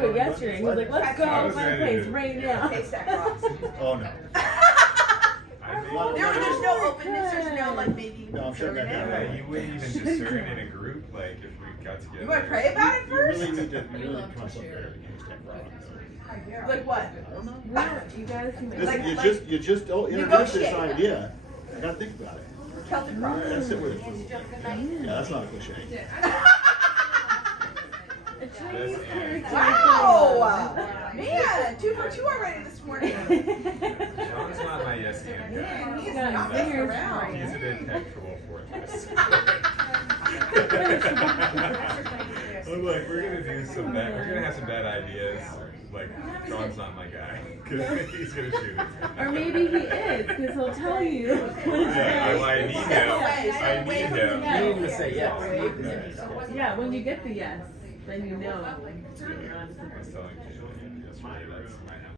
do it yesterday. He was like, let's go I was find a ready place to- right now. Taste that rocks. Oh, no. There's no openness, there's no like maybe. No, I'm shutting that down. Yeah, you wouldn't even discern in a group, like, if we got together. You want to pray about it You first? really need to come up there and use that rock. Like what? You guys can make Listen, Like- you just don't introduce this Negotiate. idea. I gotta think about it. Celtic rock. Gotta sit with it for a little bit. Yeah, that's not a cliche. a Chinese character. Wow! Man, 2 for 2 already this morning. Sean's not my yes man guy. Man, he's Got not messing fingers around. He's an intellectual fortress. I'm like, we're gonna have some bad ideas. Like, Sean's not my guy. Cause he's gonna shoot it. Or maybe he is, because he'll tell you when it's Yeah, well, I right. need him. I need him. Yeah. You need to say yes. Yeah, when you get the yes, then you know. I was telling Jalen yesterday, that's my